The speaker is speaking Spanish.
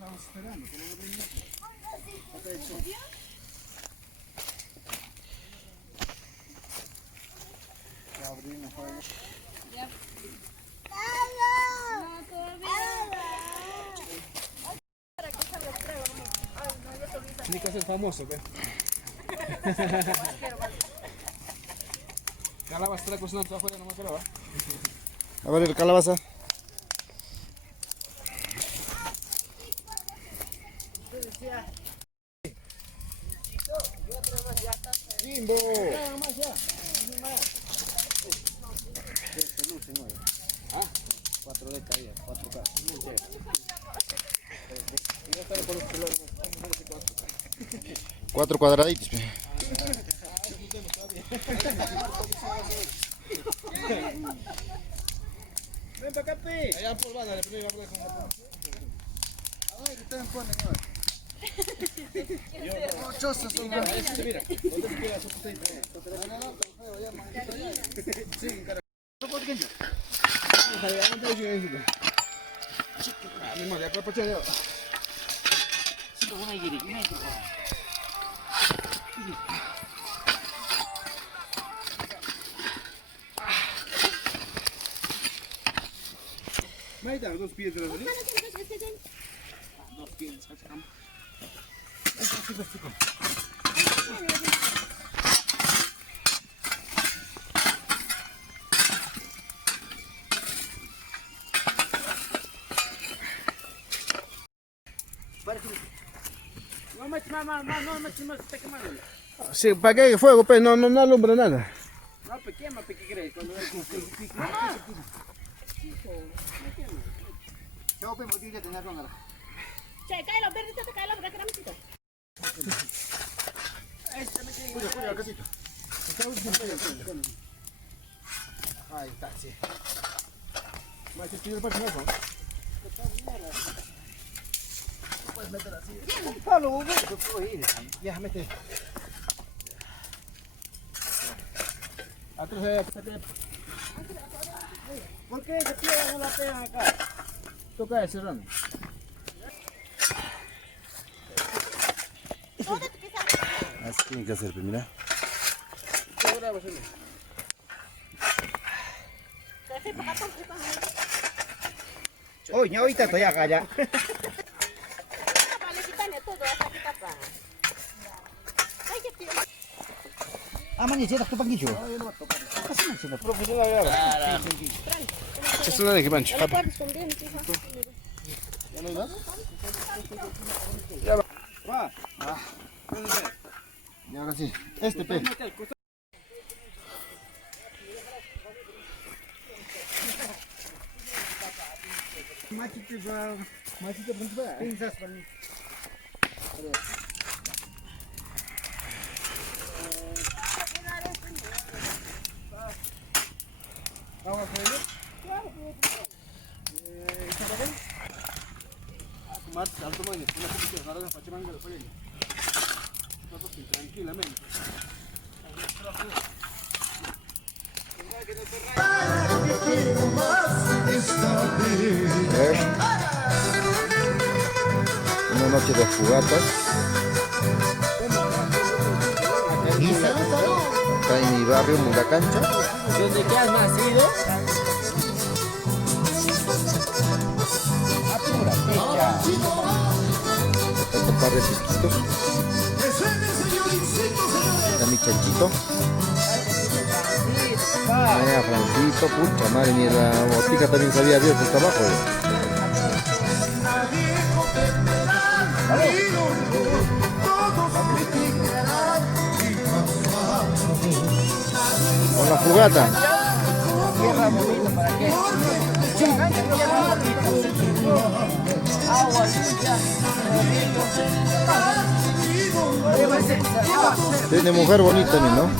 Estamos esperando, que no me brinda. Está hecho. Ya abrimos, joder. Ya. No, todavía. Tiene que ser famoso, ¿qué? Calabaza está cocinando afuera, no me esperaba. A ver el calabaza. ¡Jimbo! ¿Ah? 4 de caída, 4K. Ya está por los colores. 4 cuadraditos. Ven para acá, pe. Allá por banda, le primero iba a poner con la... Ay, ustedes ponen, no. Muchos son más. Mira, ¿dónde se queda su aceite? Sí, cara. ¿No puedo pequeño? No te digo eso. Ah, mi madre, acá pacha yo. Sí, pero una giri, una giri. ¿Me hay 2 piedras? 2 piedras, sacamos. Sí, ¿para qué fuego? Pues no alumbra nada. No, pequeña, ¿qué crees? Cuando hay Chao, pe, porque ya tenía con la... Che, cae los verdes, te cae los verdes, ramcito. Cuida, casito. Ahí está, sí. Va a ser el personaje. Puedes meter así. Pablo, vos puedo ir. Ya, mete. Atrás, ¿por qué se piedra no la pegan acá? Toca ese ramo. Así tiene que hacer, mira. Uy, no, ahorita estoy acá ya. Ah, mañana tu panquillo. Profesional ahora. Es una de que mancha. ¿Ya no das? Ya va. Va. Y ahora sí, este pe. Machito principal. Pinzas para mí. ¿Agua fría? Claro. Más alto más, una poquito de para chimanga de fuego. Tranquilamente. Una noche de fogatas. Está en mi barrio, Mundacancha. ¿Desde que has nacido? Un par de piquitos. Está mi chanchito. Mira, Francito, pucha madre mía, la botica también sabía Dios hasta abajo. Con la fogata. Tierra bonita, ¿para qué? Agua, Tiene mujer bonita también, ¿no?